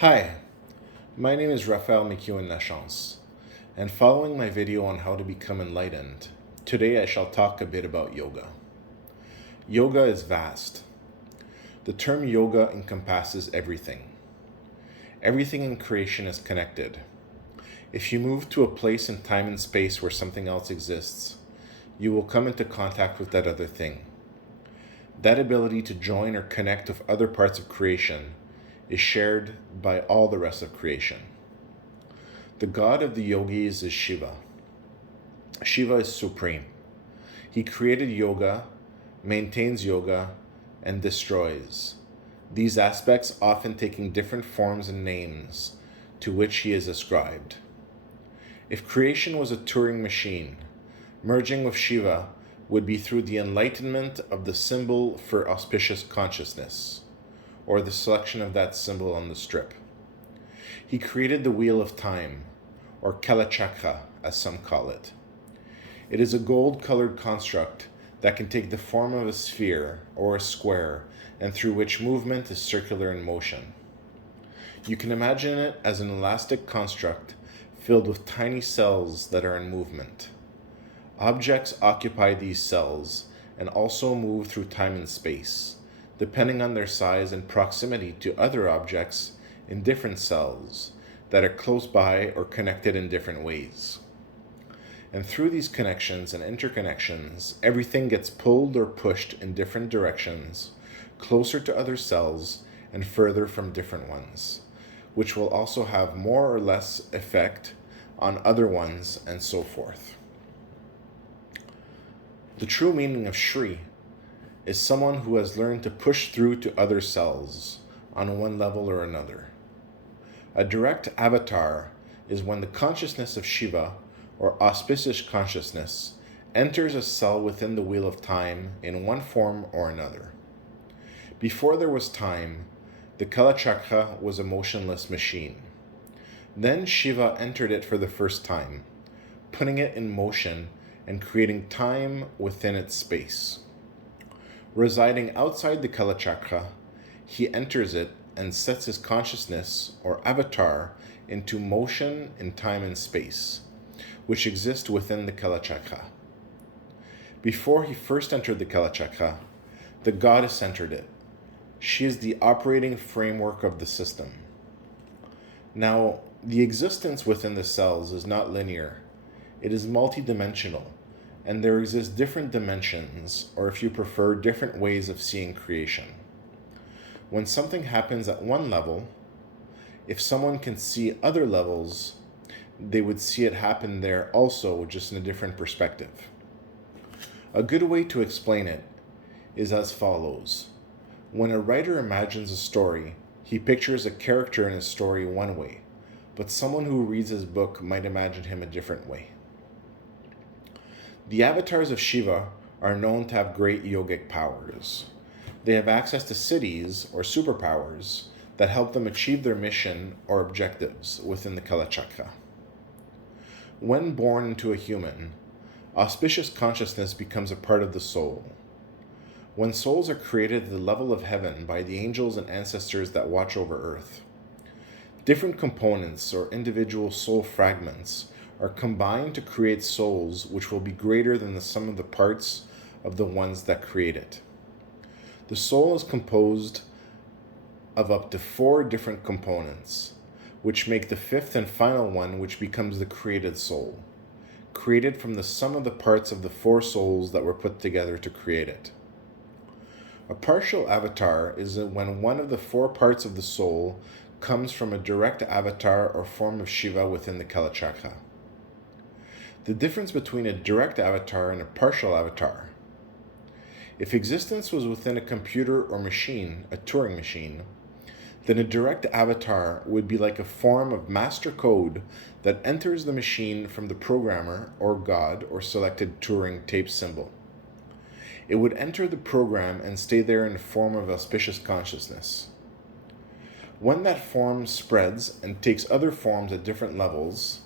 Hi, my name is Raphael McEwen Lachance, and following my video on how to become enlightened, today I shall talk a bit about yoga. Yoga is vast. The term yoga encompasses everything. Everything in creation is connected. If you move to a place in time and space where something else exists, you will come into contact with that other thing. That ability to join or connect with other parts of creation is shared by all the rest of creation. The god of the yogis is Shiva. Shiva is supreme. He created yoga, maintains yoga, and destroys. These aspects often taking different forms and names to which he is ascribed. If creation was a Turing machine, merging with Shiva would be through the enlightenment of the symbol for auspicious consciousness, or the selection of that symbol on the strip. He created the wheel of time, or Kala Chakra, as some call it. It is a gold-colored construct that can take the form of a sphere or a square, and through which movement is circular in motion. You can imagine it as an elastic construct filled with tiny cells that are in movement. Objects occupy these cells and also move through time and space, depending on their size and proximity to other objects in different cells that are close by or connected in different ways. And through these connections and interconnections, everything gets pulled or pushed in different directions, closer to other cells and further from different ones, which will also have more or less effect on other ones and so forth. The true meaning of Shri is someone who has learned to push through to other cells on one level or another. A direct avatar is when the consciousness of Shiva, or auspicious consciousness, enters a cell within the wheel of time in one form or another. Before there was time, the Kala Chakra was a motionless machine. Then Shiva entered it for the first time, putting it in motion and creating time within its space. Residing outside the Kala Chakra, he enters it and sets his consciousness, or avatar, into motion in time and space, which exist within the Kala Chakra. Before he first entered the Kala Chakra, the goddess entered it. She is the operating framework of the system. Now, the existence within the cells is not linear. It is multidimensional, and there exist different dimensions, or if you prefer, different ways of seeing creation. When something happens at one level, if someone can see other levels, they would see it happen there also, just in a different perspective. A good way to explain it is as follows. When a writer imagines a story, he pictures a character in his story one way, but someone who reads his book might imagine him a different way. The avatars of Shiva are known to have great yogic powers. They have access to siddhis, or superpowers, that help them achieve their mission or objectives within the Kala Chakra. When born into a human, auspicious consciousness becomes a part of the soul. When souls are created at the level of heaven by the angels and ancestors that watch over earth, different components or individual soul fragments are combined to create souls which will be greater than the sum of the parts of the ones that create it. The soul is composed of up to 4 different components, which make the 5th and final one, which becomes the created soul, created from the sum of the parts of the 4 souls that were put together to create it. A partial avatar is when one of the 4 parts of the soul comes from a direct avatar or form of Shiva within the Kala Chakra. The difference between a direct avatar and a partial avatar. If existence was within a computer or machine, a Turing machine, then a direct avatar would be like a form of master code that enters the machine from the programmer or God or selected Turing tape symbol. It would enter the program and stay there in the form of auspicious consciousness. When that form spreads and takes other forms at different levels,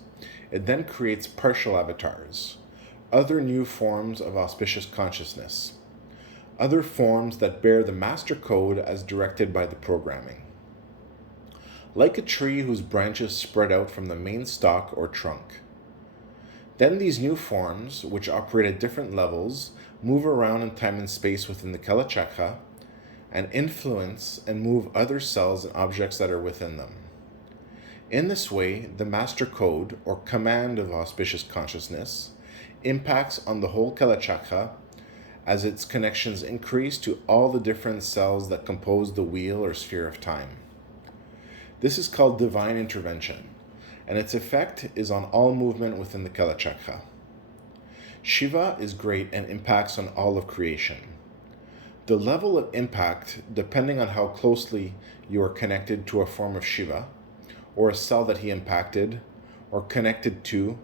it then creates partial avatars, other new forms of auspicious consciousness, other forms that bear the master code as directed by the programming. like a tree whose branches spread out from the main stalk or trunk. Then these new forms, which operate at different levels, move around in time and space within the Kala Chakra and influence and move other cells and objects that are within them. In this way, the master code, or command of auspicious consciousness, impacts on the whole Kala Chakra as its connections increase to all the different cells that compose the wheel or sphere of time. This is called divine intervention, and its effect is on all movement within the Kala Chakra. Shiva is great and impacts on all of creation. The level of impact, depending on how closely you are connected to a form of Shiva, or a cell that he impacted, or connected to,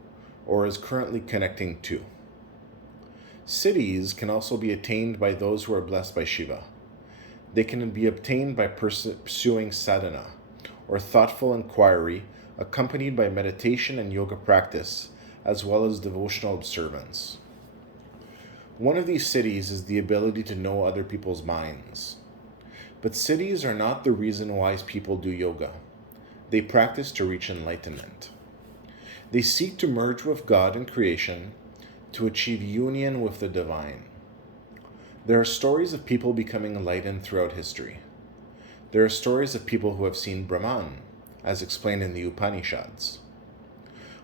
or is currently connecting to. Siddhis can also be attained by those who are blessed by Shiva. They can be obtained by pursuing sadhana, or thoughtful inquiry, accompanied by meditation and yoga practice, as well as devotional observance. One of these siddhis is the ability to know other people's minds. But siddhis are not the reason why people do yoga. They practice to reach enlightenment. They seek to merge with God in creation to achieve union with the divine. There are stories of people becoming enlightened throughout history. There are stories of people who have seen Brahman, as explained in the Upanishads.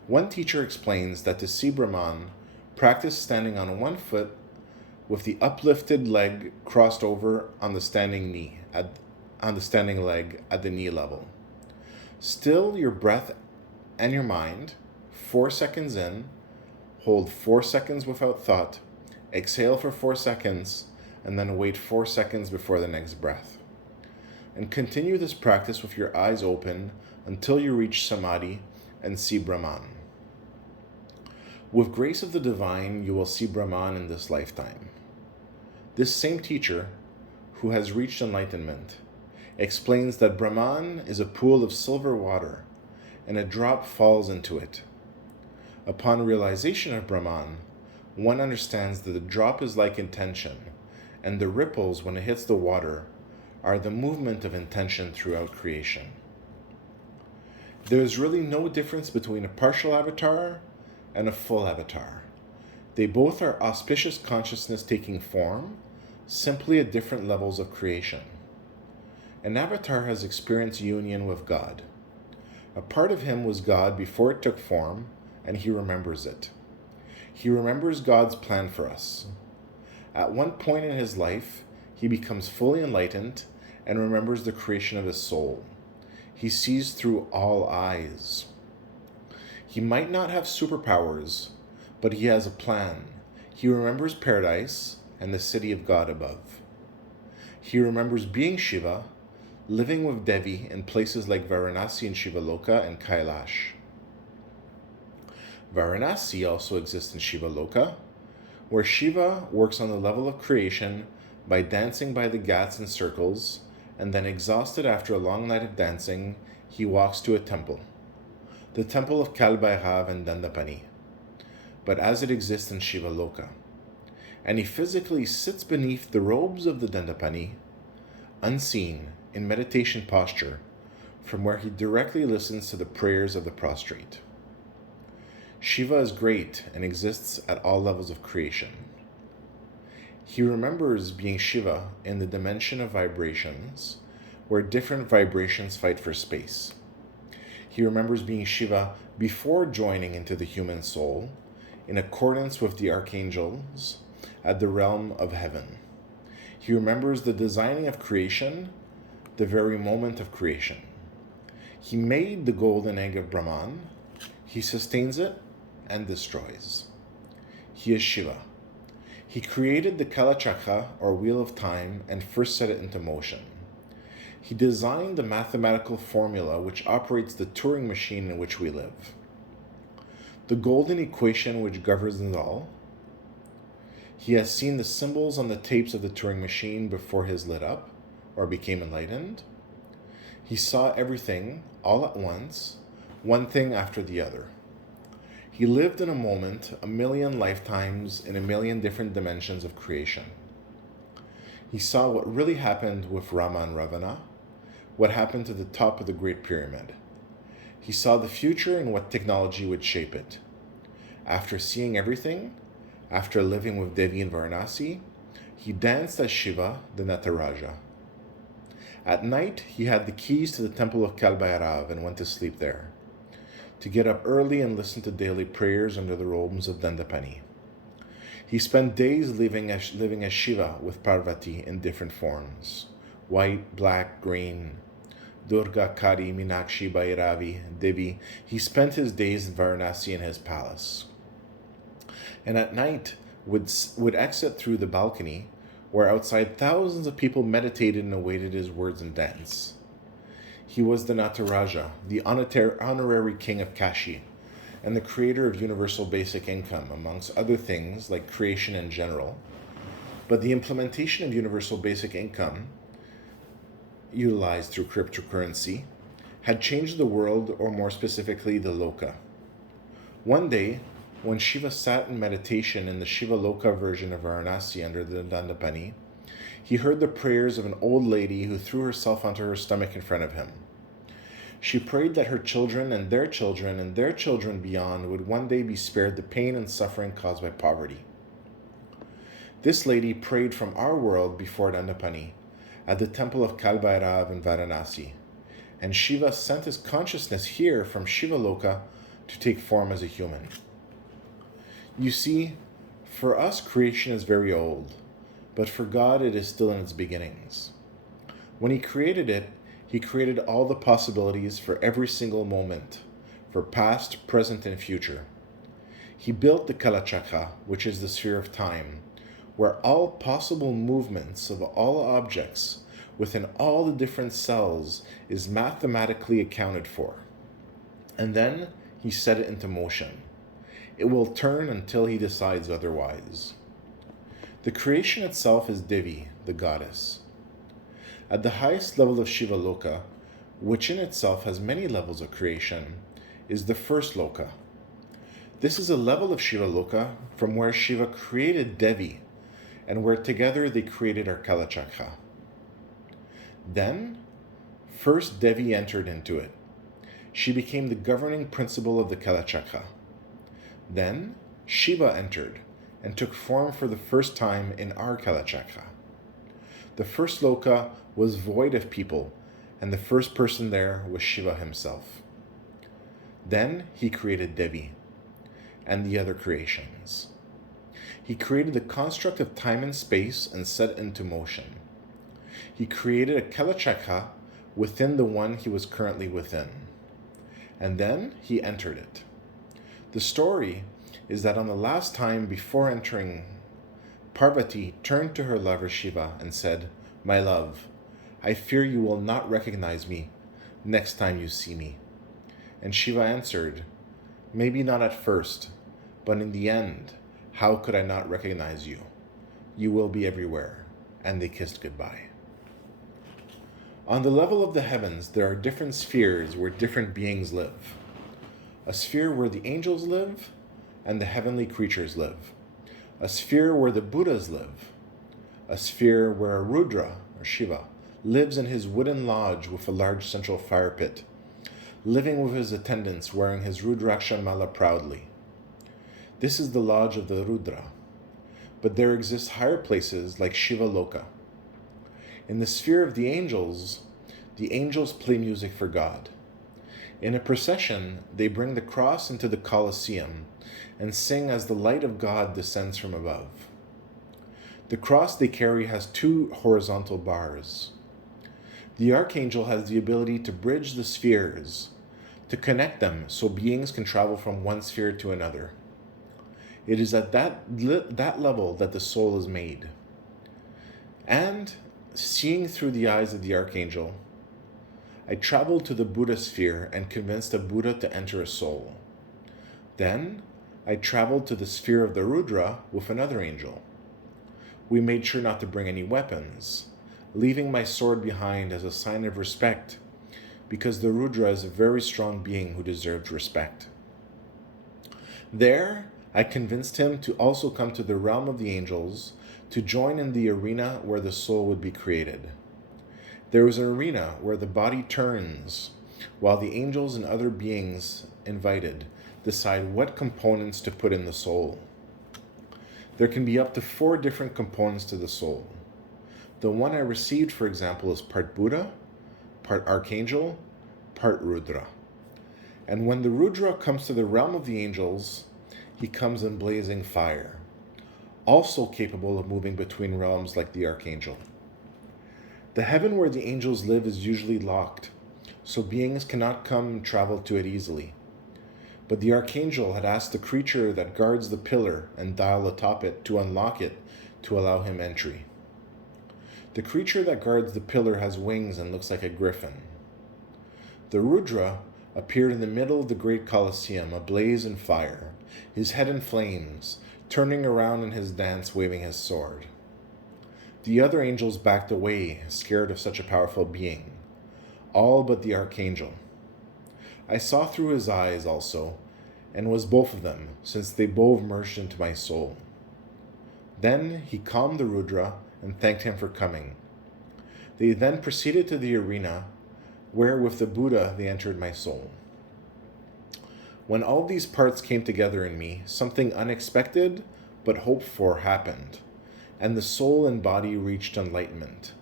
One teacher explains that to see Brahman, practice standing on one foot with the uplifted leg crossed over on the standing leg at the knee level. Still your breath and your mind, 4 seconds in, hold 4 seconds without thought, exhale for 4 seconds, and then wait 4 seconds before the next breath. And continue this practice with your eyes open until you reach Samadhi and see Brahman. With grace of the divine, you will see Brahman in this lifetime. This same teacher, who has reached enlightenment, explains that Brahman is a pool of silver water, and a drop falls into it. Upon realization of Brahman, one understands that the drop is like intention, and the ripples, when it hits the water, are the movement of intention throughout creation. There is really no difference between a partial avatar and a full avatar. They both are auspicious consciousness taking form, simply at different levels of creation. An avatar has experienced union with God. A part of him was God before it took form, and he remembers it. He remembers God's plan for us. At one point in his life, he becomes fully enlightened and remembers the creation of his soul. He sees through all eyes. He might not have superpowers, but he has a plan. He remembers paradise and the city of God above. He remembers being Shiva, living with Devi in places like Varanasi and Shivaloka and Kailash. Varanasi also exists in Shivaloka, where Shiva works on the level of creation by dancing by the ghats in circles, and then exhausted after a long night of dancing, he walks to a temple, the temple of Kalbhairav and Dandapani, but as it exists in Shivaloka. And he physically sits beneath the robes of the Dandapani, unseen, in meditation posture, from where he directly listens to the prayers of the prostrate. Shiva is great and exists at all levels of creation. He remembers being Shiva in the dimension of vibrations, where different vibrations fight for space. He remembers being Shiva before joining into the human soul, in accordance with the archangels at the realm of heaven. He remembers the designing of creation, the very moment of creation. He made the golden egg of Brahman. He sustains it and destroys. He is Shiva. He created the Kala Chakra, or wheel of time, and first set it into motion. He designed the mathematical formula which operates the Turing machine in which we live. The golden equation which governs it all. He has seen the symbols on the tapes of the Turing machine before his lit up, or became enlightened. He saw everything, all at once, one thing after the other. He lived in a moment, a million lifetimes, in a million different dimensions of creation. He saw what really happened with Rama and Ravana, what happened to the top of the Great Pyramid. He saw the future and what technology would shape it. After seeing everything, after living with Devi in Varanasi, he danced as Shiva, the Nataraja. At night, he had the keys to the temple of Kalbhairav and went to sleep there, to get up early and listen to daily prayers under the robes of Dandapani. He spent days living as Shiva with Parvati in different forms: white, black, green, Durga, Kali, Meenakshi, Bhairavi, Devi. He spent his days in Varanasi in his palace. And at night would exit through the balcony, where outside thousands of people meditated and awaited his words and dance. He was the Nataraja, the honorary king of Kashi, and the creator of universal basic income, amongst other things like creation in general. But the implementation of universal basic income, utilized through cryptocurrency, had changed the world, or more specifically, the Loka. One day, when Shiva sat in meditation in the Shiva Loka version of Varanasi under the Dandapani, he heard the prayers of an old lady who threw herself onto her stomach in front of him. She prayed that her children and their children and their children beyond would one day be spared the pain and suffering caused by poverty. This lady prayed from our world before Dandapani, at the temple of Kalbhairav in Varanasi, and Shiva sent his consciousness here from Shiva Loka to take form as a human. You see, for us creation is very old, but for God it is still in its beginnings. When he created it, he created all the possibilities for every single moment, for past, present, and future. He built the Kalachakra, which is the sphere of time, where all possible movements of all objects within all the different cells is mathematically accounted for. And then he set it into motion. It will turn until he decides otherwise. The creation itself is Devi, the goddess. At the highest level of Shiva Loka, which in itself has many levels of creation, is the first Loka. This is a level of Shiva Loka from where Shiva created Devi, and where together they created our Kalachakra. Then, first Devi entered into it. She became the governing principle of the Kalachakra. Then, Shiva entered and took form for the first time in our Kalachakra. The first Loka was void of people, and the first person there was Shiva himself. Then he created Devi and the other creations. He created the construct of time and space and set it into motion. He created a Kalachakra within the one he was currently within. And then he entered it. The story is that on the last time before entering, Parvati turned to her lover Shiva and said, "My love, I fear you will not recognize me next time you see me." And Shiva answered, "Maybe not at first, but in the end, how could I not recognize you? You will be everywhere." And they kissed goodbye. On the level of the heavens, there are different spheres where different beings live. A sphere where the angels live and the heavenly creatures live. A sphere where the Buddhas live. A sphere where a Rudra, or Shiva, lives in his wooden lodge with a large central fire pit, living with his attendants wearing his Rudraksha mala proudly. This is the lodge of the Rudra. But there exist higher places like Shiva Loka. In the sphere of the angels play music for God. In a procession, they bring the cross into the Colosseum and sing as the light of God descends from above. The cross they carry has 2 horizontal bars. The archangel has the ability to bridge the spheres, to connect them so beings can travel from one sphere to another. It is at that level that the soul is made. And, seeing through the eyes of the archangel, I traveled to the Buddha sphere and convinced a Buddha to enter a soul. Then, I traveled to the sphere of the Rudra with another angel. We made sure not to bring any weapons, leaving my sword behind as a sign of respect, because the Rudra is a very strong being who deserved respect. There, I convinced him to also come to the realm of the angels to join in the arena where the soul would be created. There is an arena where the body turns, while the angels and other beings invited decide what components to put in the soul. There can be up to 4 different components to the soul. The one I received, for example, is part Buddha, part Archangel, part Rudra. And when the Rudra comes to the realm of the angels, he comes in blazing fire, also capable of moving between realms like the Archangel. The heaven where the angels live is usually locked, so beings cannot come and travel to it easily. But the Archangel had asked the creature that guards the pillar and dial atop it to unlock it to allow him entry. The creature that guards the pillar has wings and looks like a griffin. The Rudra appeared in the middle of the great Colosseum, ablaze in fire, his head in flames, turning around in his dance, waving his sword. The other angels backed away, scared of such a powerful being, all but the Archangel. I saw through his eyes also, and was both of them, since they both merged into my soul. Then he calmed the Rudra and thanked him for coming. They then proceeded to the arena, where with the Buddha they entered my soul. When all these parts came together in me, something unexpected but hoped for happened, and the soul and body reached enlightenment,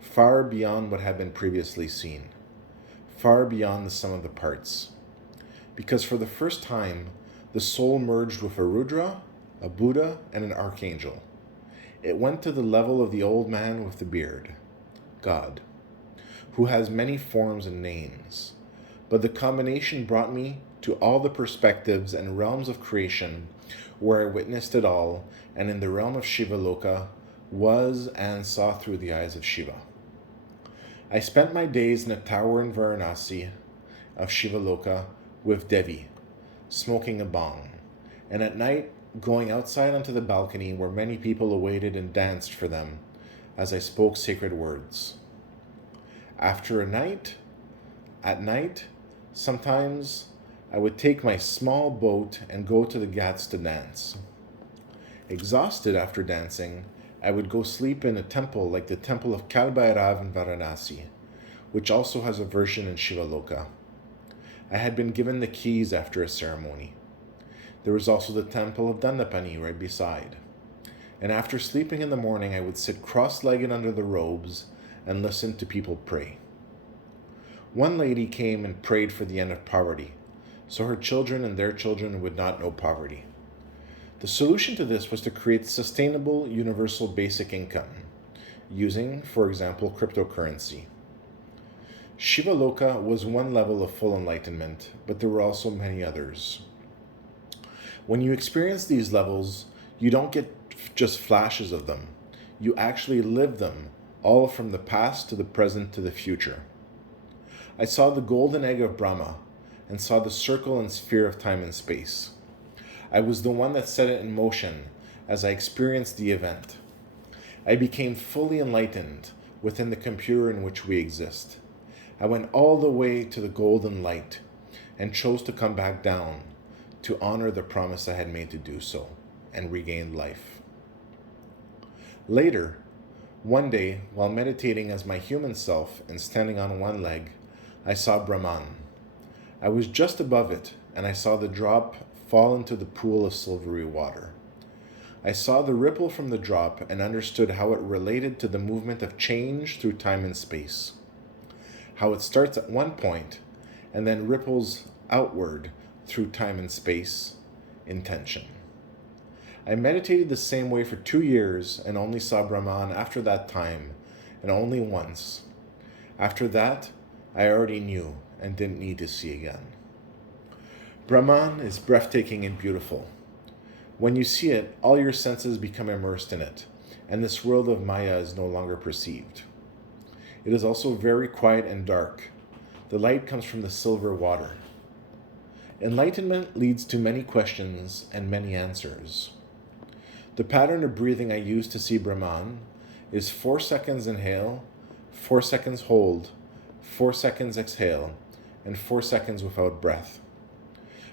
far beyond what had been previously seen, far beyond the sum of the parts. Because for the first time, the soul merged with a Rudra, a Buddha, and an Archangel. It went to the level of the old man with the beard, God, who has many forms and names. But the combination brought me to all the perspectives and realms of creation where I witnessed it all, and in the realm of Shiva Loka was and saw through the eyes of Shiva. I spent my days in a tower in Varanasi of Shiva Loka with Devi, smoking a bong, and at night going outside onto the balcony where many people awaited and danced for them as I spoke sacred words. At night, sometimes I would take my small boat and go to the ghats to dance. Exhausted after dancing, I would go sleep in a temple like the temple of Kal Bhairav in Varanasi, which also has a version in Shiva Loka. I had been given the keys after a ceremony. There was also the temple of Dandapani right beside. And after sleeping in the morning, I would sit cross-legged under the robes and listen to people pray. One lady came and prayed for the end of poverty, so her children and their children would not know poverty. The solution to this was to create sustainable universal basic income, using, for example, cryptocurrency. Shiva Loka was one level of full enlightenment, but there were also many others. When you experience these levels, you don't get just flashes of them. You actually live them, all from the past to the present to the future. I saw the golden egg of Brahma and saw the circle and sphere of time and space. I was the one that set it in motion as I experienced the event. I became fully enlightened within the computer in which we exist. I went all the way to the golden light and chose to come back down to honor the promise I had made to do so and regain life. Later, one day, while meditating as my human self and standing on one leg, I saw Brahman. I was just above it, and I saw the drop fall into the pool of silvery water. I saw the ripple from the drop and understood how it related to the movement of change through time and space. How it starts at one point and then ripples outward through time and space, intention. I meditated the same way for 2 years and only saw Brahman after that time, and only once. After that, I already knew and didn't need to see again. Brahman is breathtaking and beautiful. When you see it, all your senses become immersed in it, and this world of Maya is no longer perceived. It is also very quiet and dark. The light comes from the silver water. Enlightenment leads to many questions and many answers. The pattern of breathing I use to see Brahman is 4 seconds inhale, 4 seconds hold, 4 seconds exhale, and 4 seconds without breath.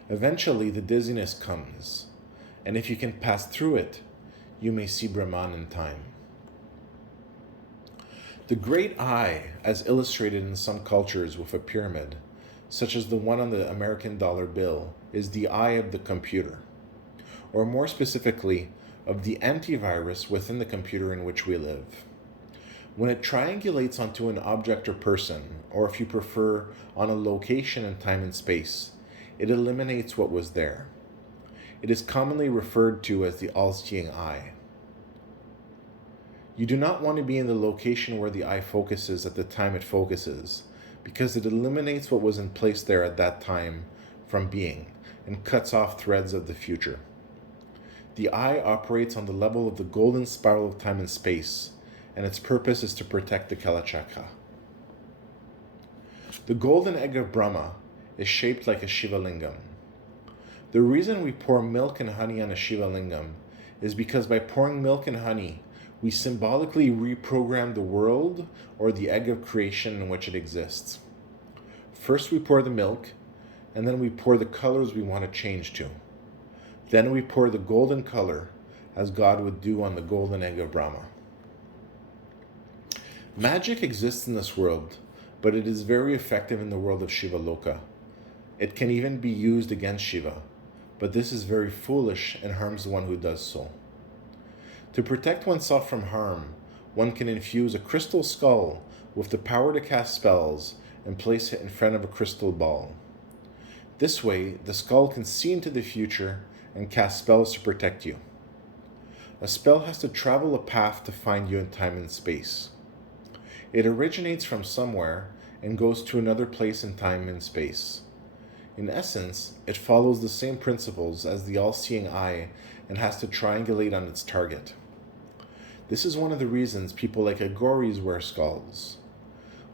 Eventually, the dizziness comes, and if you can pass through it, you may see Brahman in time. The great eye, as illustrated in some cultures with a pyramid, such as the one on the American dollar bill, is the eye of the computer, or more specifically, of the antivirus within the computer in which we live. When it triangulates onto an object or person, or if you prefer, on a location in time and space, it eliminates what was there. It is commonly referred to as the Allsteing Eye. You do not want to be in the location where the eye focuses at the time it focuses, because it eliminates what was in place there at that time from being and cuts off threads of the future. The eye operates on the level of the golden spiral of time and space, and its purpose is to protect the Kala Chakra. The golden egg of Brahma is shaped like a Shiva Lingam. The reason we pour milk and honey on a Shiva Lingam is because by pouring milk and honey, we symbolically reprogram the world or the egg of creation in which it exists. First we pour the milk, and then we pour the colors we want to change to. Then we pour the golden color, as God would do on the golden egg of Brahma. Magic exists in this world, but it is very effective in the world of Shiva Loka. It can even be used against Shiva, but this is very foolish and harms the one who does so. To protect oneself from harm, one can infuse a crystal skull with the power to cast spells and place it in front of a crystal ball. This way, the skull can see into the future and cast spells to protect you. A spell has to travel a path to find you in time and space. It originates from somewhere and goes to another place in time and space. In essence, it follows the same principles as the Allsteing Eye and has to triangulate on its target. This is one of the reasons people like Agoris wear skulls.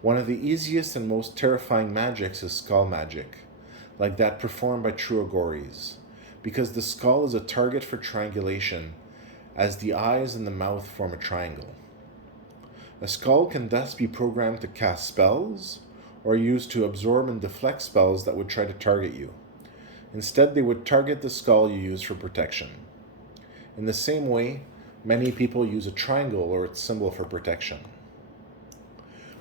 One of the easiest and most terrifying magics is skull magic, like that performed by true Agoris, because the skull is a target for triangulation, as the eyes and the mouth form a triangle. A skull can thus be programmed to cast spells, or used to absorb and deflect spells that would try to target you. Instead, they would target the skull you use for protection. In the same way, many people use a triangle or its symbol for protection.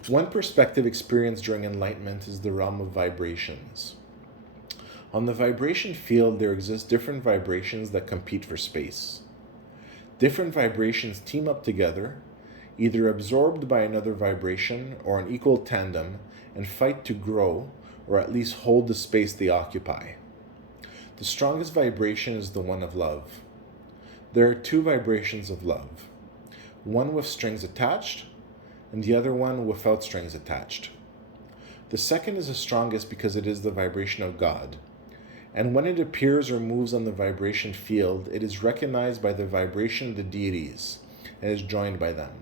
One perspective experienced during enlightenment is the realm of vibrations. On the vibration field, there exist different vibrations that compete for space. Different vibrations team up together, either absorbed by another vibration or an equal tandem, and fight to grow, or at least hold the space they occupy. The strongest vibration is the one of love. There are two vibrations of love, one with strings attached, and the other one without strings attached. The second is the strongest because it is the vibration of God, and when it appears or moves on the vibration field, it is recognized by the vibration of the deities, and is joined by them.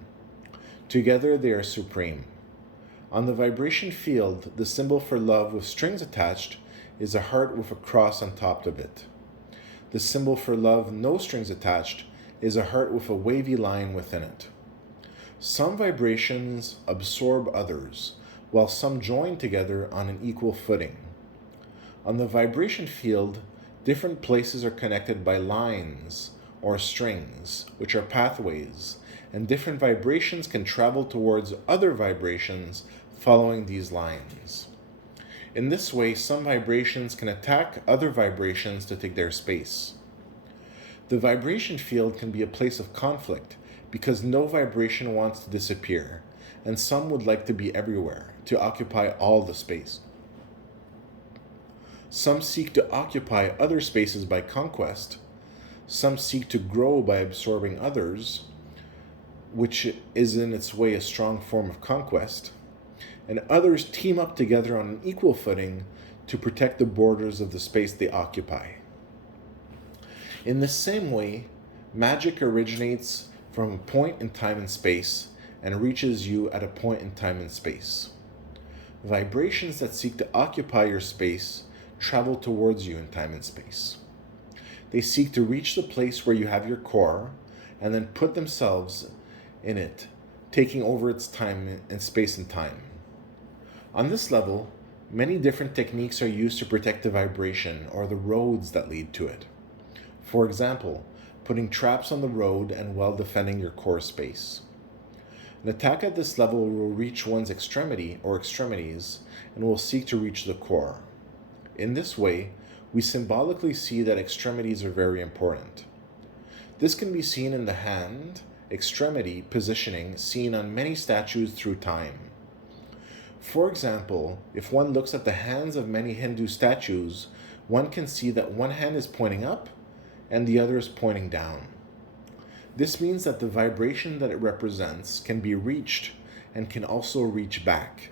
Together they are supreme. On the vibration field, the symbol for love with strings attached is a heart with a cross on top of it. The symbol for love, no strings attached, is a heart with a wavy line within it. Some vibrations absorb others, while some join together on an equal footing. On the vibration field, different places are connected by lines or strings, which are pathways, and different vibrations can travel towards other vibrations following these lines. In this way, some vibrations can attack other vibrations to take their space. The vibration field can be a place of conflict because no vibration wants to disappear, and some would like to be everywhere, to occupy all the space. Some seek to occupy other spaces by conquest. Some seek to grow by absorbing others, which is in its way a strong form of conquest. And others team up together on an equal footing to protect the borders of the space they occupy. In the same way, magic originates from a point in time and space and reaches you at a point in time and space. Vibrations that seek to occupy your space travel towards you in time and space. They seek to reach the place where you have your core and then put themselves in it, taking over its time and space and time. On this level, many different techniques are used to protect the vibration or the roads that lead to it. For example, putting traps on the road and while defending your core space. An attack at this level will reach one's extremity or extremities and will seek to reach the core. In this way, we symbolically see that extremities are very important. This can be seen in the hand extremity positioning seen on many statues through time. For example, if one looks at the hands of many Hindu statues, one can see that one hand is pointing up and the other is pointing down. This means that the vibration that it represents can be reached and can also reach back.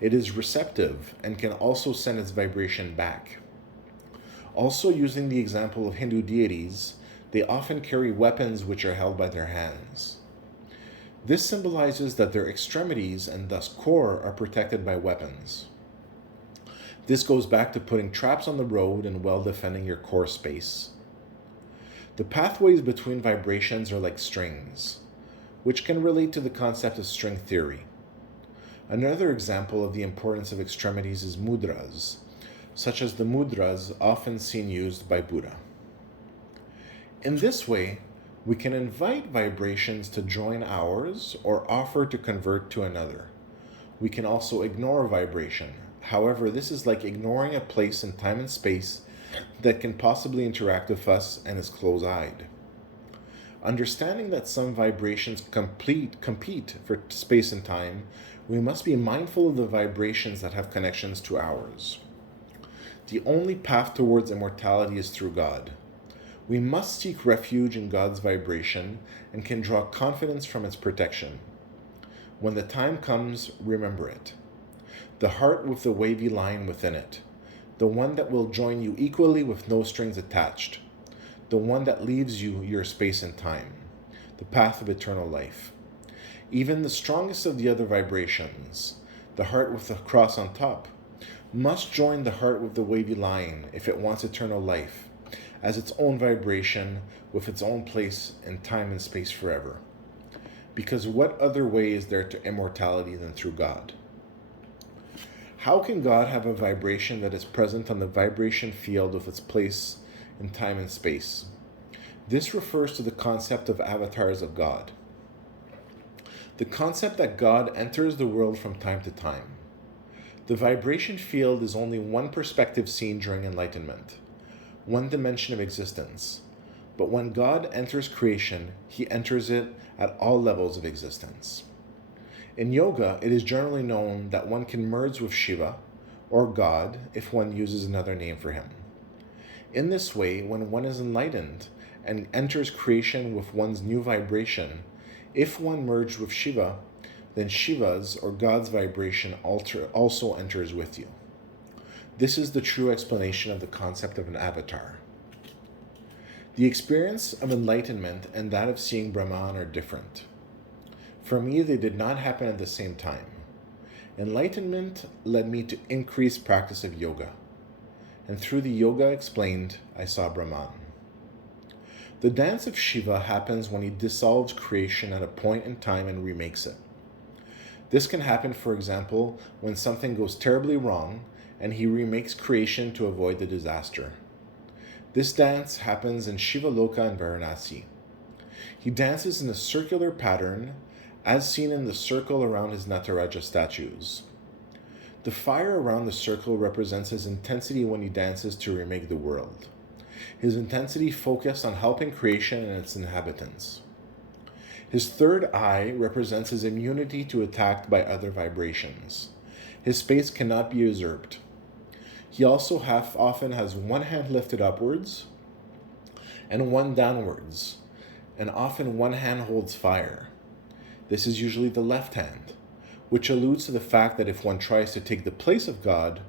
It is receptive and can also send its vibration back. Also, using the example of Hindu deities, they often carry weapons which are held by their hands. This symbolizes that their extremities and thus core are protected by weapons. This goes back to putting traps on the road and well defending your core space. The pathways between vibrations are like strings, which can relate to the concept of string theory. Another example of the importance of extremities is mudras, such as the mudras often seen used by Buddha. In this way, we can invite vibrations to join ours or offer to convert to another. We can also ignore vibration. However, this is like ignoring a place in time and space that can possibly interact with us and is close-eyed. Understanding that some vibrations compete for space and time, we must be mindful of the vibrations that have connections to ours. The only path towards immortality is through God. We must seek refuge in God's vibration and can draw confidence from its protection. When the time comes, remember it. The heart with the wavy line within it. The one that will join you equally with no strings attached. The one that leaves you your space and time. The path of eternal life. Even the strongest of the other vibrations, the heart with the cross on top, must join the heart with the wavy line if it wants eternal life, as its own vibration with its own place in time and space forever. Because what other way is there to immortality than through God? How can God have a vibration that is present on the vibration field with its place in time and space? This refers to the concept of avatars of God. The concept that God enters the world from time to time. The vibration field is only one perspective seen during enlightenment, one dimension of existence. But when God enters creation, he enters it at all levels of existence. In yoga, it is generally known that one can merge with Shiva, or God, if one uses another name for him. In this way, when one is enlightened and enters creation with one's new vibration, if one merged with Shiva, then Shiva's or God's vibration also enters with you. This is the true explanation of the concept of an avatar. The experience of enlightenment and that of seeing Brahman are different. For me, they did not happen at the same time. Enlightenment led me to increased practice of yoga, and through the yoga explained, I saw Brahman. The dance of Shiva happens when he dissolves creation at a point in time and remakes it. This can happen, for example, when something goes terribly wrong and he remakes creation to avoid the disaster. This dance happens in Shiva Loka in Varanasi. He dances in a circular pattern as seen in the circle around his Nataraja statues. The fire around the circle represents his intensity when he dances to remake the world. His intensity focused on helping creation and its inhabitants. His third eye represents his immunity to attack by other vibrations. His space cannot be usurped. He also often has one hand lifted upwards and one downwards, and often one hand holds fire. This is usually the left hand, which alludes to the fact that if one tries to take the place of God,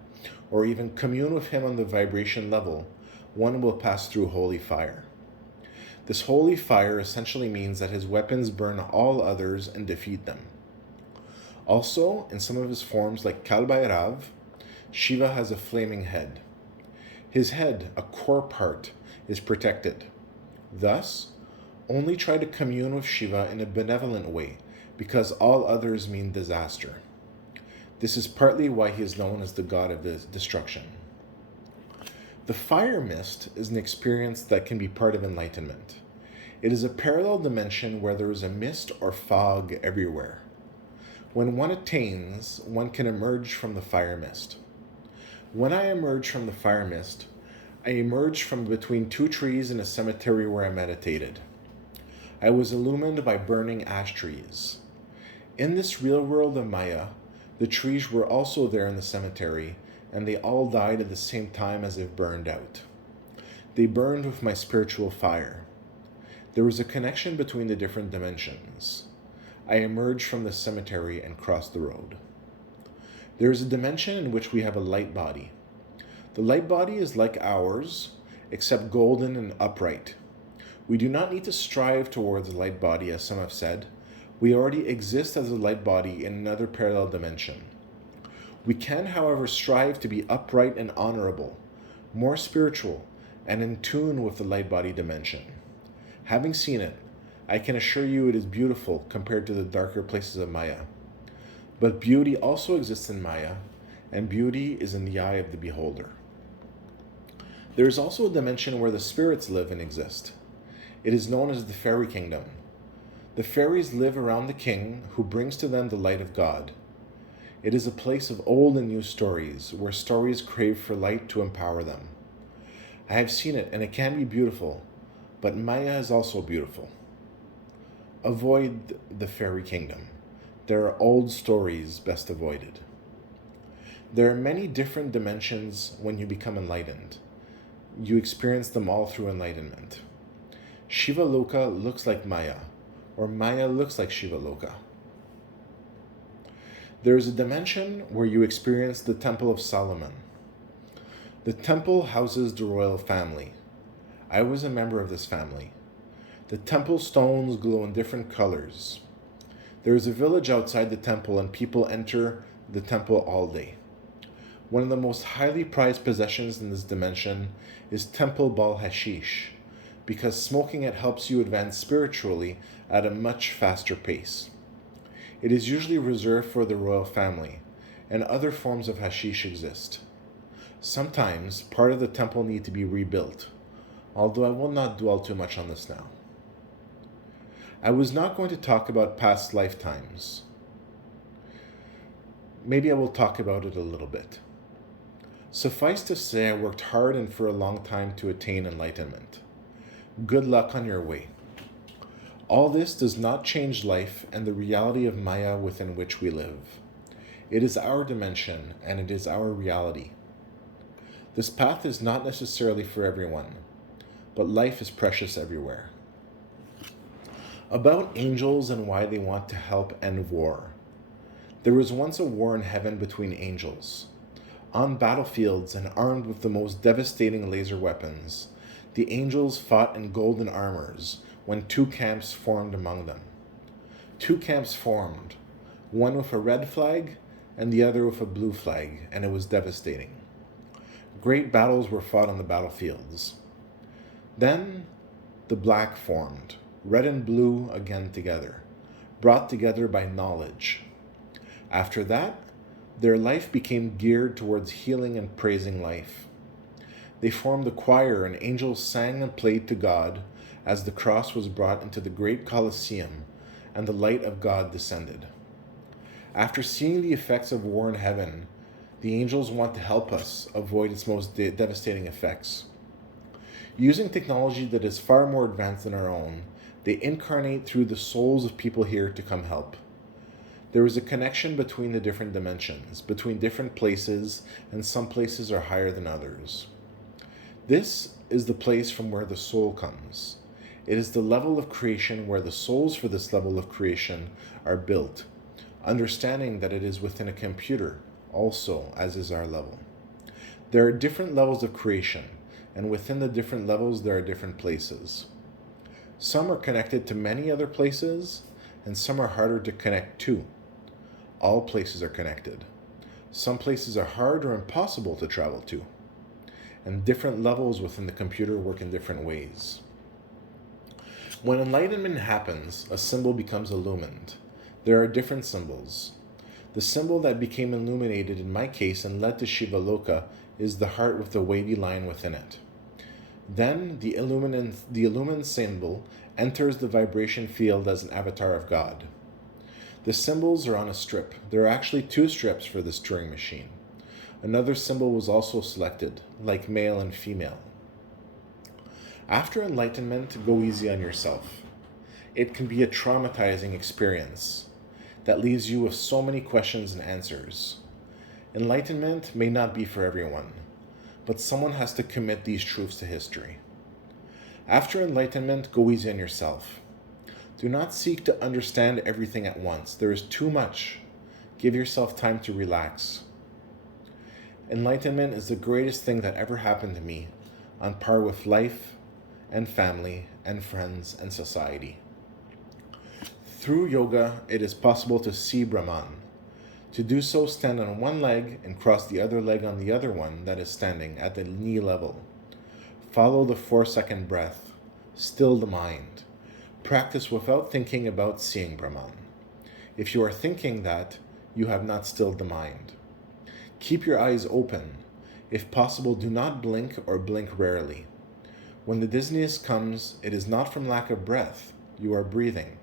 or even commune with him on the vibration level, one will pass through holy fire. This holy fire essentially means that his weapons burn all others and defeat them. Also, in some of his forms like Kalbhairav, Shiva has a flaming head. His head, a core part, is protected. Thus, only try to commune with Shiva in a benevolent way, because all others mean disaster. This is partly why he is known as the god of destruction. The fire mist is an experience that can be part of enlightenment. It is a parallel dimension where there is a mist or fog everywhere. When one attains, one can emerge from the fire mist. When I emerged from the fire mist, I emerged from between two trees in a cemetery where I meditated. I was illumined by burning ash trees. In this real world of Maya, the trees were also there in the cemetery, and they all died at the same time as if burned out. They burned with my spiritual fire. There was a connection between the different dimensions. I emerged from the cemetery and crossed the road. There is a dimension in which we have a light body. The light body is like ours, except golden and upright. We do not need to strive towards a light body, as some have said. We already exist as a light body in another parallel dimension. We can, however, strive to be upright and honorable, more spiritual, and in tune with the light body dimension. Having seen it, I can assure you it is beautiful compared to the darker places of Maya. But beauty also exists in Maya, and beauty is in the eye of the beholder. There is also a dimension where the spirits live and exist. It is known as the fairy kingdom. The fairies live around the king, who brings to them the light of God. It is a place of old and new stories, where stories crave for light to empower them. I have seen it, and it can be beautiful, but Maya is also beautiful. Avoid the fairy kingdom. There are old stories best avoided. There are many different dimensions when you become enlightened. You experience them all through enlightenment. Shiva Loka looks like Maya, or Maya looks like Shiva Loka. There is a dimension where you experience the Temple of Solomon. The temple houses the royal family. I was a member of this family. The temple stones glow in different colors. There is a village outside the temple, and people enter the temple all day. One of the most highly prized possessions in this dimension is Temple Bal Hashish, because smoking it helps you advance spiritually at a much faster pace. It is usually reserved for the royal family, and other forms of hashish exist. Sometimes part of the temple need to be rebuilt, although I will not dwell too much on this now. I was not going to talk about past lifetimes. Maybe I will talk about it a little bit. Suffice to say, I worked hard and for a long time to attain enlightenment. Good luck on your way. All this does not change life and the reality of Maya within which we live. It is our dimension, and it is our reality. This path is not necessarily for everyone, but life is precious everywhere. About angels and why they want to help end war. There was once a war in heaven between angels. On battlefields and armed with the most devastating laser weapons, the angels fought in golden armors when two camps formed among them. Two camps formed, one with a red flag and the other with a blue flag, and it was devastating. Great battles were fought on the battlefields. Then the black formed, red and blue again together, brought together by knowledge. After that, their life became geared towards healing and praising life. They formed a choir, and angels sang and played to God as the cross was brought into the great Colosseum and the light of God descended. After seeing the effects of war in heaven, the angels want to help us avoid its most devastating effects. Using technology that is far more advanced than our own, they incarnate through the souls of people here to come help. There is a connection between the different dimensions, between different places, and some places are higher than others. This is the place from where the soul comes. It is the level of creation where the souls for this level of creation are built, understanding that it is within a computer also, as is our level. There are different levels of creation, and within the different levels there are different places. Some are connected to many other places, and some are harder to connect to. All places are connected. Some places are hard or impossible to travel to, and different levels within the computer work in different ways. When enlightenment happens, a symbol becomes illumined. There are different symbols. The symbol that became illuminated in my case and led to Shiva Loka is the heart with the wavy line within it. Then the illumined symbol enters the vibration field as an avatar of God. The symbols are on a strip. There are actually 2 strips for this Turing machine. Another symbol was also selected, like male and female. After enlightenment, go easy on yourself. It can be a traumatizing experience that leaves you with so many questions and answers. Enlightenment may not be for everyone, but someone has to commit these truths to history. After enlightenment, go easy on yourself. Do not seek to understand everything at once. There is too much. Give yourself time to relax. Enlightenment is the greatest thing that ever happened to me, on par with life and family and friends and society. Through yoga, it is possible to see Brahman. To do so, stand on one leg and cross the other leg on the other one that is standing at the knee level. Follow the 4-second breath. Still the mind. Practice without thinking about seeing Brahman. If you are thinking that, you have not stilled the mind. Keep your eyes open. If possible, do not blink or blink rarely. When the dizziness comes, it is not from lack of breath. You are breathing.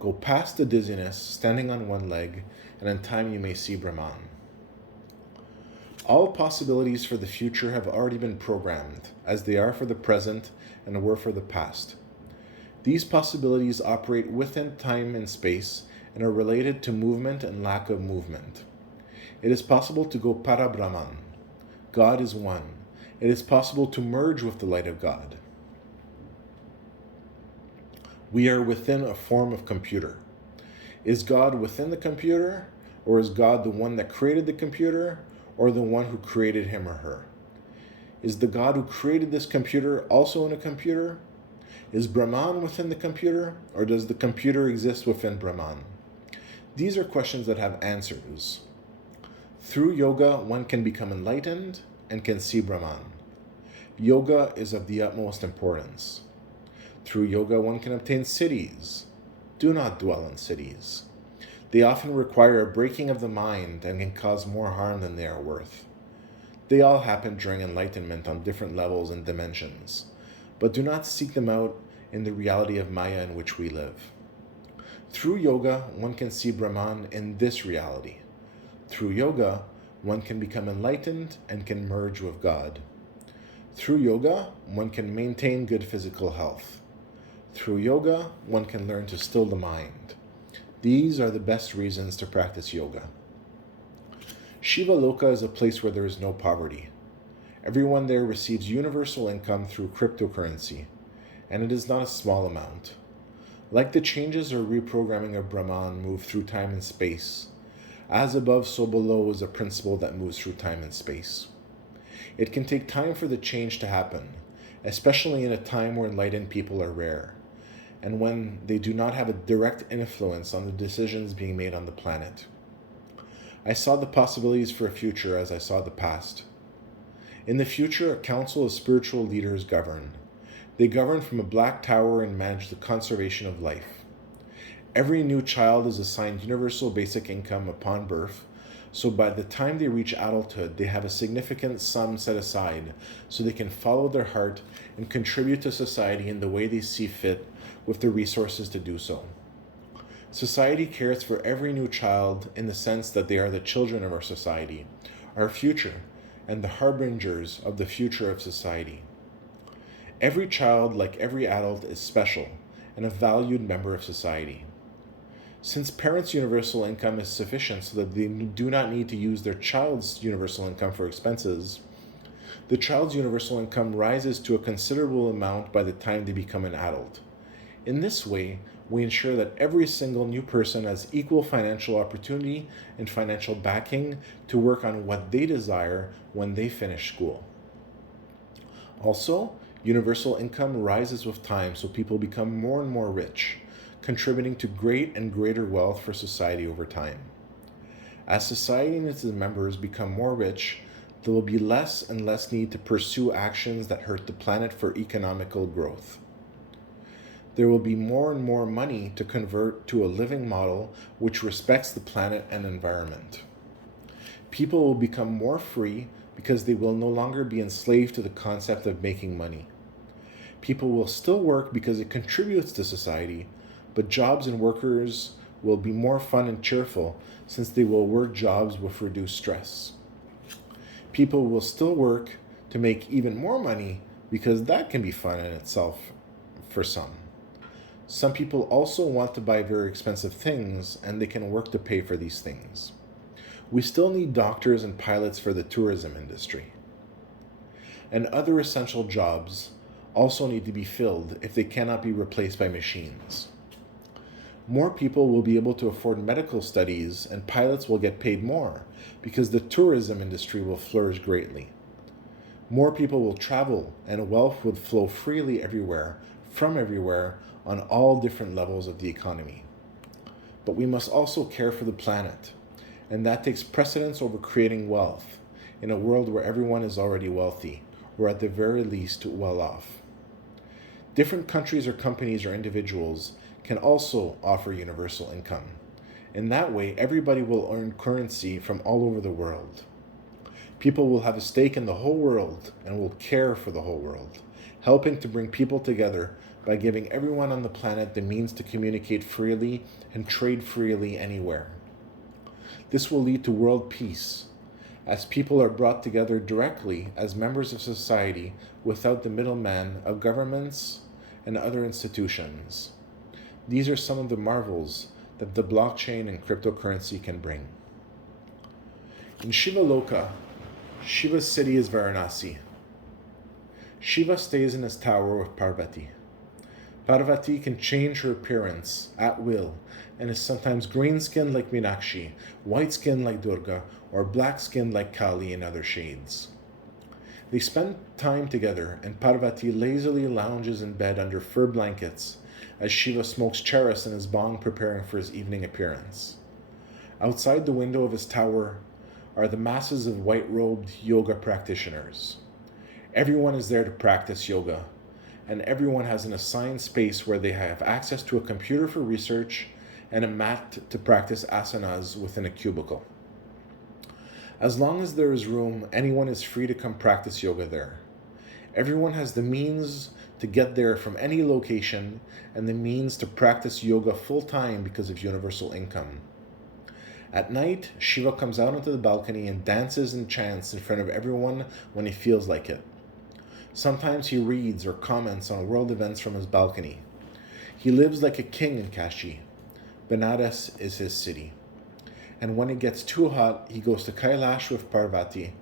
Go past the dizziness, standing on one leg, and in time you may see Brahman. All possibilities for the future have already been programmed, as they are for the present and were for the past. These possibilities operate within time and space and are related to movement and lack of movement. It is possible to go para Brahman. God is one. It is possible to merge with the light of God. We are within a form of computer. Is God within the computer, or is God the one that created the computer, or the one who created him or her? Is the God who created this computer also in a computer? Is Brahman within the computer, or does the computer exist within Brahman? These are questions that have answers. Through yoga, one can become enlightened and can see Brahman. Yoga is of the utmost importance. Through yoga, one can obtain siddhis. Do not dwell in cities. They often require a breaking of the mind and can cause more harm than they are worth. They all happen during enlightenment on different levels and dimensions, but do not seek them out in the reality of Maya in which we live. Through yoga, one can see Brahman in this reality. Through yoga, one can become enlightened and can merge with God. Through yoga, one can maintain good physical health. Through yoga, one can learn to still the mind. These are the best reasons to practice yoga. Shiva Loka is a place where there is no poverty. Everyone there receives universal income through cryptocurrency, and it is not a small amount. Like the changes or reprogramming of Brahman move through time and space, as above, so below is a principle that moves through time and space. It can take time for the change to happen, especially in a time where enlightened people are rare, and when they do not have a direct influence on the decisions being made on the planet. I saw the possibilities for a future as I saw the past. In the future, a council of spiritual leaders govern. They govern from a black tower and manage the conservation of life. Every new child is assigned universal basic income upon birth, so by the time they reach adulthood, they have a significant sum set aside so they can follow their heart and contribute to society in the way they see fit with the resources to do so. Society cares for every new child in the sense that they are the children of our society, our future, and the harbingers of the future of society. Every child, like every adult, is special and a valued member of society. Since parents' universal income is sufficient so that they do not need to use their child's universal income for expenses, the child's universal income rises to a considerable amount by the time they become an adult. In this way, we ensure that every single new person has equal financial opportunity and financial backing to work on what they desire when they finish school. Also, universal income rises with time, so people become more and more rich, contributing to great and greater wealth for society over time. As society and its members become more rich, there will be less and less need to pursue actions that hurt the planet for economical growth. There will be more and more money to convert to a living model which respects the planet and environment. People will become more free because they will no longer be enslaved to the concept of making money. People will still work because it contributes to society, but jobs and workers will be more fun and cheerful since they will work jobs with reduced stress. People will still work to make even more money because that can be fun in itself for some. Some people also want to buy very expensive things and they can work to pay for these things. We still need doctors and pilots for the tourism industry. And other essential jobs also need to be filled if they cannot be replaced by machines. More people will be able to afford medical studies and pilots will get paid more because the tourism industry will flourish greatly. More people will travel and wealth will flow freely everywhere, from everywhere, on all different levels of the economy. But we must also care for the planet, and that takes precedence over creating wealth in a world where everyone is already wealthy, or at the very least well off. Different countries or companies or individuals can also offer universal income. In that way, everybody will earn currency from all over the world. People will have a stake in the whole world and will care for the whole world, helping to bring people together by giving everyone on the planet the means to communicate freely and trade freely anywhere. This will lead to world peace, as people are brought together directly as members of society without the middleman of governments and other institutions. These are some of the marvels that the blockchain and cryptocurrency can bring. In Shiva Loka, Shiva's city is Varanasi. Shiva stays in his tower with Parvati. Parvati can change her appearance at will and is sometimes green-skinned like Meenakshi, white-skinned like Durga, or black-skinned like Kali in other shades. They spend time together and Parvati lazily lounges in bed under fur blankets as Shiva smokes charas in his bong preparing for his evening appearance. Outside the window of his tower are the masses of white-robed yoga practitioners. Everyone is there to practice yoga, and everyone has an assigned space where they have access to a computer for research and a mat to practice asanas within a cubicle. As long as there is room, anyone is free to come practice yoga there. Everyone has the means to get there from any location and the means to practice yoga full-time because of universal income. At night, Shiva comes out onto the balcony and dances and chants in front of everyone when he feels like it. Sometimes he reads or comments on world events from his balcony. He lives like a king in Kashi. Benares is his city. And when it gets too hot, he goes to Kailash with Parvati,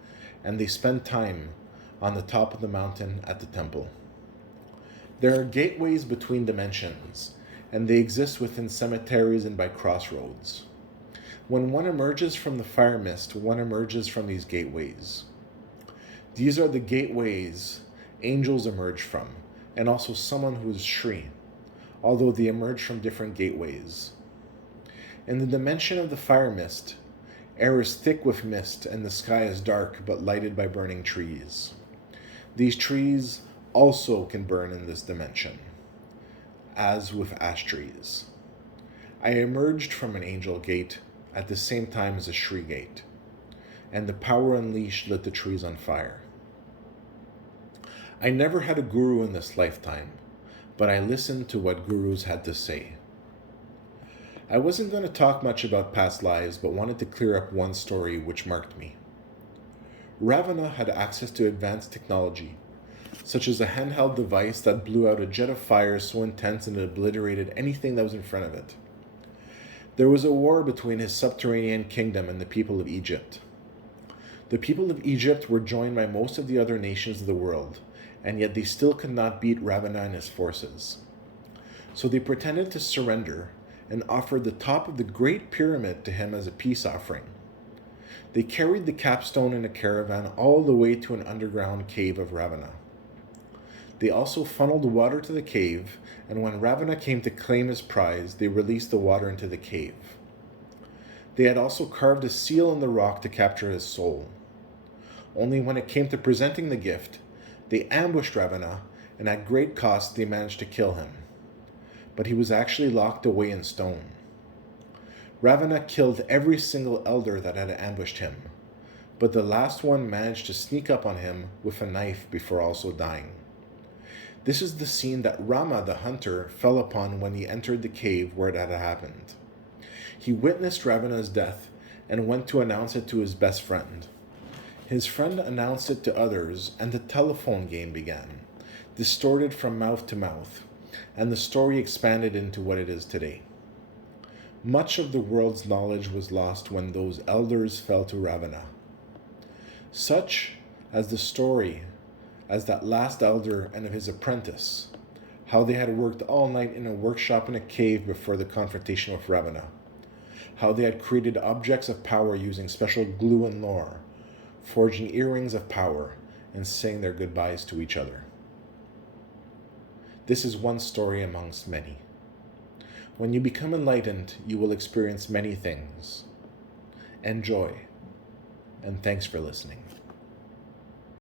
and they spend time on the top of the mountain at the temple. There are gateways between dimensions, and they exist within cemeteries and by crossroads. When one emerges from the fire mist, one emerges from these gateways. These are the gateways angels emerge from, and also someone who is Shri, although they emerge from different gateways. In the dimension of the fire mist, air is thick with mist and the sky is dark but lighted by burning trees. These trees also can burn in this dimension, as with ash trees. I emerged from an angel gate at the same time as a Shri gate, and the power unleashed lit the trees on fire. I never had a guru in this lifetime, but I listened to what gurus had to say. I wasn't going to talk much about past lives, but wanted to clear up one story which marked me. Ravana had access to advanced technology, such as a handheld device that blew out a jet of fire so intense and it obliterated anything that was in front of it. There was a war between his subterranean kingdom and the people of Egypt. The people of Egypt were joined by most of the other nations of the world, and yet they still could not beat Ravana and his forces. So they pretended to surrender and offered the top of the Great Pyramid to him as a peace offering. They carried the capstone in a caravan all the way to an underground cave of Ravana. They also funneled water to the cave, and when Ravana came to claim his prize, they released the water into the cave. They had also carved a seal in the rock to capture his soul. Only when it came to presenting the gift, they ambushed Ravana, and at great cost they managed to kill him. But he was actually locked away in stone. Ravana killed every single elder that had ambushed him, but the last one managed to sneak up on him with a knife before also dying. This is the scene that Rama the hunter fell upon when he entered the cave where it had happened. He witnessed Ravana's death and went to announce it to his best friend. His friend announced it to others, and the telephone game began, distorted from mouth to mouth, and the story expanded into what it is today. Much of the world's knowledge was lost when those elders fell to Ravana. Such as the story as that last elder and of his apprentice, how they had worked all night in a workshop in a cave before the confrontation with Ravana, how they had created objects of power using special glue and lore, forging earrings of power, and saying their goodbyes to each other. This is one story amongst many. When you become enlightened, you will experience many things. Enjoy, and thanks for listening.